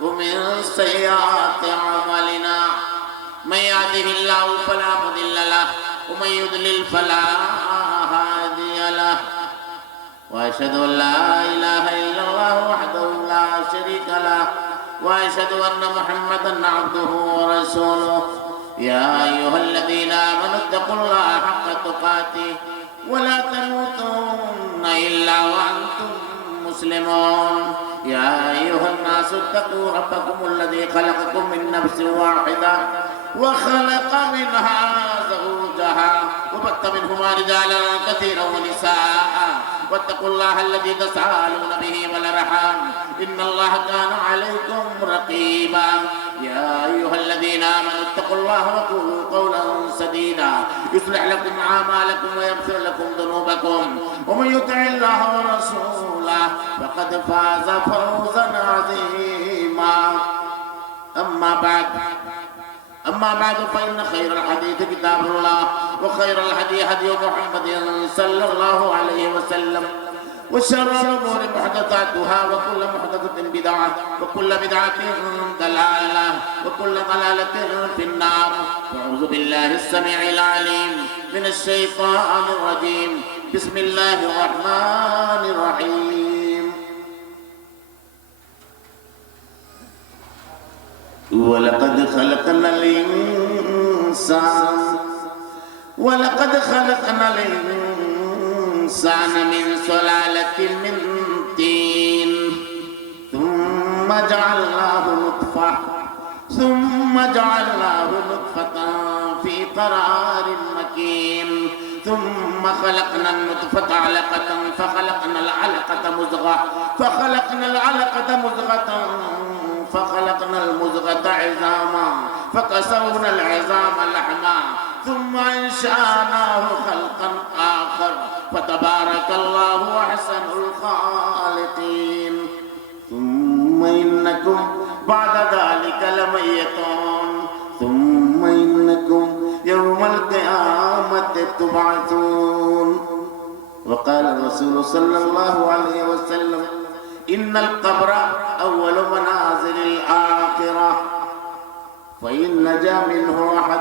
ومن سيئات أعمالنا من يهده الله فلا مضل له ومن يضلل فلا هادي له وأشهد أن لا إله إلا الله وحده لا شريك له وأشهد أن محمدا عبده ورسوله يا أيها الذين آمنوا اتقوا الله حق تقاته ولا تموتن إلا وأنتم مسلمون يا أيها الناس اتقوا ربكم الذي خلقكم من نفس واحدة وخلق منها زوجها وبث منهما رجالا كثيرا ونساء واتقوا الله الذي تساءلون به والأرحام إن الله كان عليكم رقيبا يا أيها الذين آمنوا اتقوا الله وقولوا قولا سديدا يصلح لكم أعمالكم ويغفر لكم ذنوبكم ومن يطع الله ورسوله فقد فاز فوزا عظيما أما بعد فإن خير الحديث كتاب الله وخير الهدي هدي محمد صلى الله عليه وسلم وشر الأمور محدثاتها وكل محدثة بدعة وكل بدعة ضلالة وكل ضلالة في النار أعوذ بالله السميع العليم من الشيطان الرجيم بسم الله الرحمن الرحيم ولقد خلقنا الإنسان من سلالة من طين ثم جعلناه نطفة في قرار مكين ثم خلقنا النطفة علقة فخلقنا العلقة مضغة فخلقنا المضغة عظاما فكسونا العظام لحما ثم أنشأناه خلقا آخر فتبارك الله أحسن الخالقين ثم إنكم بعد ذلك لميتون ثم إنكم يوم القيامة تبعثون وقال الرسول صلى الله عليه وسلم إن القبر أول منازل الآخرة فإن نجا منه أحد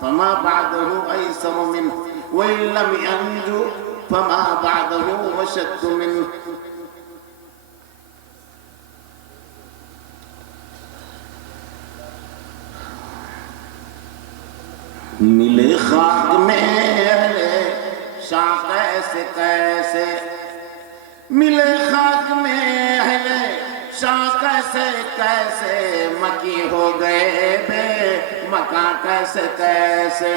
فما بعده أيسر منه وإن لم ينجو فما بعده أشد منه ملے خاک میں شاہ کیسے ملے خاک میں شاہ کیسے مکی ہو گئے بے مکان کیسے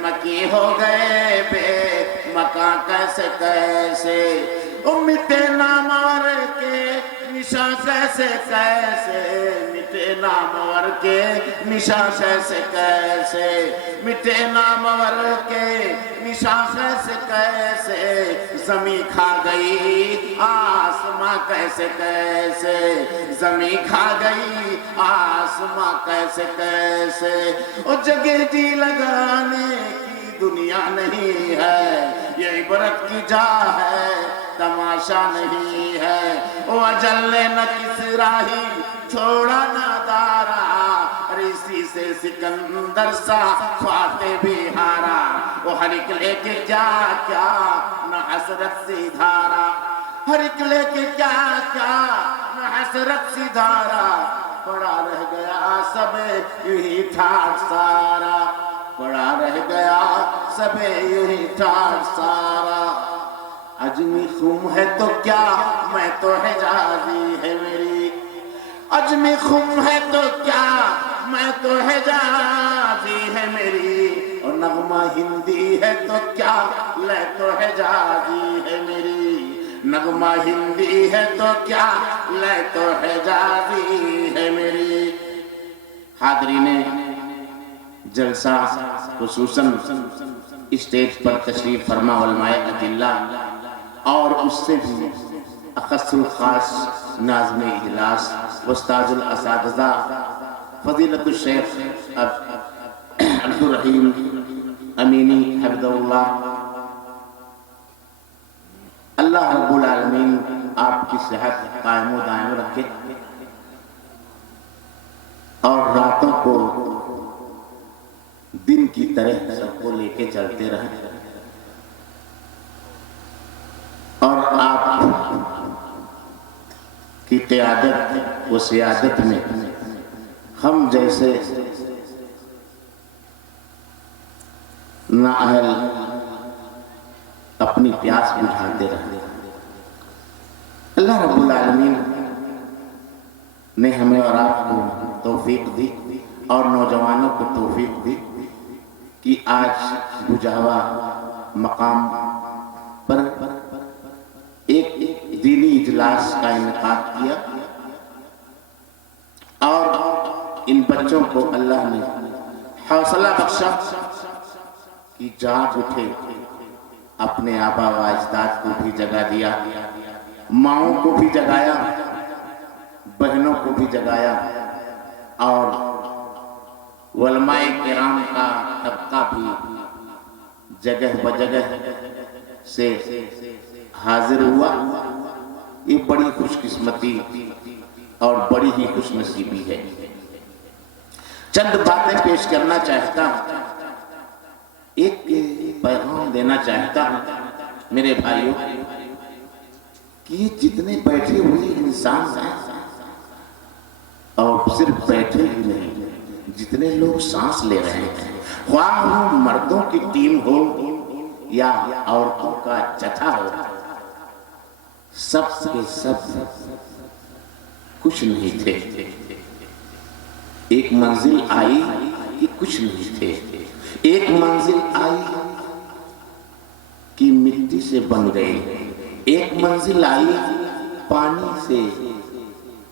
مکی ہو گئے بے مکان کیسے مٹے نامور کے نشان کیسے مٹے نامور کے نشان کیسے مٹے نامور کے نشان کیسے زمین کھا گئی آسماں کیسے زمین کھا گئی آسماں کیسے اور جگہ جی لگانے کی دنیا نہیں ہے یہ عبرت کی جا ہے تماشا نہیں ہے وہ اجل نے نہ کس راہی چھوڑا نہ دارا اسی سے سکندر سا فاتح بھی ہارا وہ ہر ایک لے کے کیا نہ حسرت سی دھارا ہر ایک لے کے کیا نہ حسرت سی دھارا پڑا رہ گیا سب یہی ٹھاٹ سارا پڑا رہ گیا سب یہی ٹھاٹ سارا اجمی خم ہے تو کیا میں تو حجازی ہے میری اجمی خم ہے تو کیا میں تو حجازی ہے میری اور نغمہ ہندی ہے تو کیا لے تو حجازی ہے میری نغمہ ہندی ہے تو کیا لے تو حجازی ہے میری حاضرین جلسہ خصوصاً اسٹیج پر تشریف فرما علماء اجلہ اور اس سے بھی اخص الخاص ناظم اجلاس استاذ الاساتذہ فضیلت الشیخ عبدالرحیم امینی حفظہ اللہ اللہ رب العالمین آپ کی صحت قائم و دائم رکھے کی طرح سب کو لے کے چلتے رہیں اور آپ کی قیادت و سیادت میں ہم جیسے نااہل اپنی پیاس بجھاتے رہے۔ اللہ رب العالمین نے ہمیں اور آپ کو توفیق دی اور نوجوانوں کو توفیق دی کہ آج بجھا ہوا مقام پر ایک دینی اجلاس کا انعقاد کیا اور ان بچوں کو اللہ نے حوصلہ بخشا کہ جاگ اٹھے، اپنے آبا و اجداد کو بھی جگا دیا، ماؤں کو بھی جگایا، بہنوں کو بھی جگایا اور علماء کرام کا طبقہ بھی جگہ بجگہ سے حاضر ہوا۔ یہ بڑی خوش قسمتی اور بڑی ہی خوش نصیبی ہے۔ چند باتیں پیش کرنا چاہتا ہوں، ایک پیغام دینا چاہتا ہوں میرے بھائیوں کہ یہ جتنے بیٹھے ہوئے انسان ہیں اور صرف بیٹھے ہی نہیں، جتنے لوگ سانس لے رہے ہیں، خواہ وہ مردوں کی ٹیم ہو یا عورتوں کا جتھا ہو، سب کے سب کچھ نہیں تھے۔ ایک منزل آئی کہ کچھ نہیں تھے، ایک منزل آئی کہ مٹی سے بن گئے، ایک منزل آئی پانی سے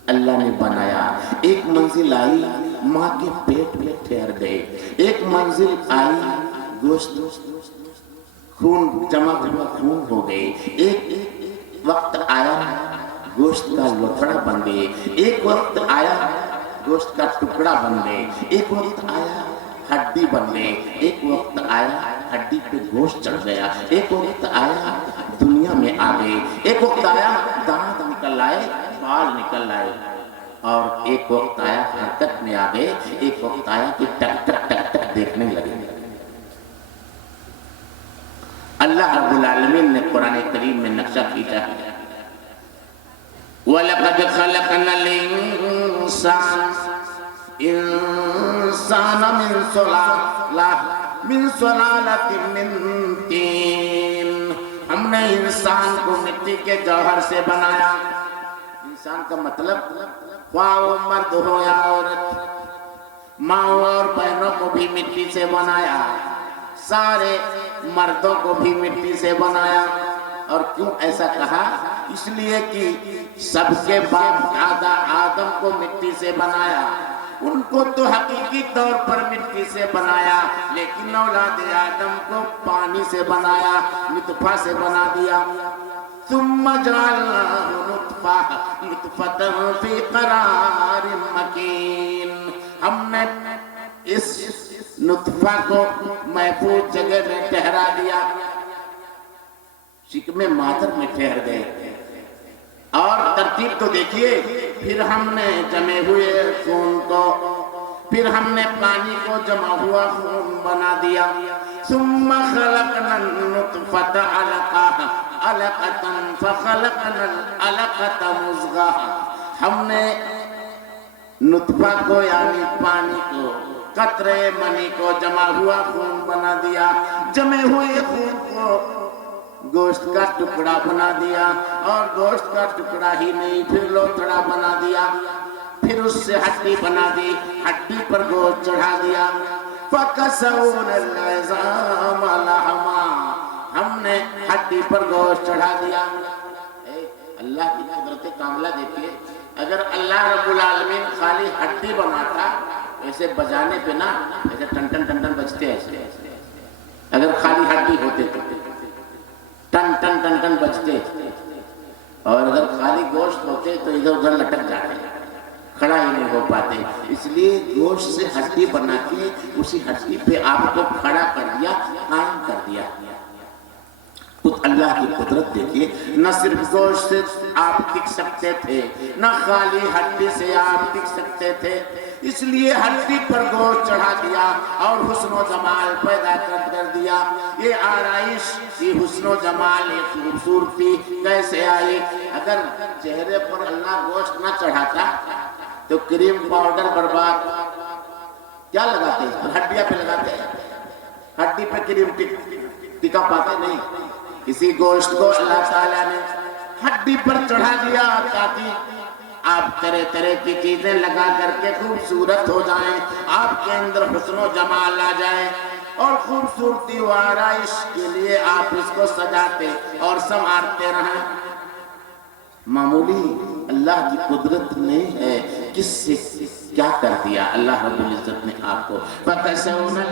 اللہ نے بنایا، ایک منزل آئی ماں کے پیٹ میں ٹھہر گئے، ایک منزل آئی گوشت خون جمع خون ہو گئے، ایک وقت آیا گوشت کا لوتھڑا بن گئے، ایک وقت آیا گوشت کا ٹکڑا بن گئے، ایک وقت آیا ہڈی بن گئے، ایک وقت آیا ہڈی پہ گوشت چڑھ گیا، ایک وقت آیا دنیا میں آ گئے، ایک وقت آیا دانت نکل آئے، بال نکل آئے، اور ایک وقت آیا حرکت میں آ گئے، ایک وقت آیا کہ ٹک ٹک ٹک ٹک دیکھنے لگے۔ اللہ رب العالمین نے قرآن کریم میں نقشہ کھینچا ہے، وَلَقَدْ خَلَقْنَا الْإِنسَانَ مِنْ سُلَالَةٍ مِّن طِينٍ، ہم نے انسان کو مٹی کے جوہر سے بنایا۔ انسان کا مطلب خواہ وہ مرد ہو یا عورت، ماں اور بہنوں کو بھی مٹی سے بنایا، سارے مردوں کو بھی مٹی سے بنایا۔ اور کیوں ایسا کہا؟ اس لیے کہ سب کے باپ دادا آدم کو مٹی سے بنایا، ان کو تو حقیقی طور پر مٹی سے بنایا، لیکن اولاد آدم کو پانی سے بنایا، نطفہ سے بنا دیا۔ ثم جعلناه نطفة في قرار مكين، ہم نے اس نطفہ کو محفوظ جگہ میں ٹھہرا دیا، شکم مادر میں ٹھہر گئے۔ اور ترتیب تو دیکھیے، پھر ہم نے جمے ہوئے خون کو، پھر ہم نے پانی کو جمع ہوا خون بنا دیا۔ ثم خلقنا النطفة علقة فخلقنا العلقة مضغة، ہم نے نطفہ کو یعنی پانی کو، قطرے منی کو جمع ہوا خون بنا دیا، جمے ہوئے خون کو گوشت کا ٹکڑا بنا دیا، اور گوشت کا ٹکڑا ہی نہیں پھر لوتھڑا بنا دیا، پھر اس سے ہڈی بنا دی، ہڈی پر گوشت چڑھا دیا۔ فَكَسَوْنَا الْعِظَامَ لَحْمًا، ہم نے ہڈی پر گوشت چڑھا دیا۔ اللہ کی قدرت کاملہ دیکھیے، اگر اللہ رب العالمین خالی ہڈی بناتا، ایسے بجانے پہ نا ایسے ٹن ٹن ٹن ٹن بجتے ایسے، اگر خالی ہڈی ہوتے تو ٹن ٹن ٹن ٹن بجتے، اور اگر خالی گوشت ہوتے تو ادھر ادھر لٹک جاتے، کھڑا ہی نہیں ہو پاتے۔ اس لیے گوشت سے ہڈی بنا کے اسی ہڈی پہ آپ کو کھڑا کر دیا، قائم کر دیا۔ اللہ کی قدرت دیکھیے، نہ صرف گوشت سے آپ ٹک سکتے تھے، نہ خالی ہڈی سے آپ ٹک سکتے تھے، اس لیے ہڈی پر گوشت چڑھا دیا اور حسن و جمال پیدا کر دیا۔ یہ آرائش، یہ حسن و جمال، یہ خوبصورتی کیسے آئی؟ اگر چہرے پر اللہ گوشت نہ چڑھاتا تو کریم پاؤڈر برباد، کیا لگاتے اس پر؟ ہڈیاں پہ لگاتے ہیں، ہڈی پہ کریم ٹکا پاتے نہیں۔ کسی گوشت کو اللہ تعالیٰ نے ہڈی پر چڑھا دیا تاکہ آپ طرح طرح کی چیزیں لگا کر کے خوبصورت ہو جائیں، آپ کے اندر حسن و جمال آ جائے، اور خوبصورتی و آرائش کے لیے آپ اس کو سجاتے اور سنوارتے رہیں۔ معمولی اللہ کی قدرت نہیں ہے، کس سے کیا کر دیا اللہ رب العزت نے آپ کو۔ فَكَسَوْنَا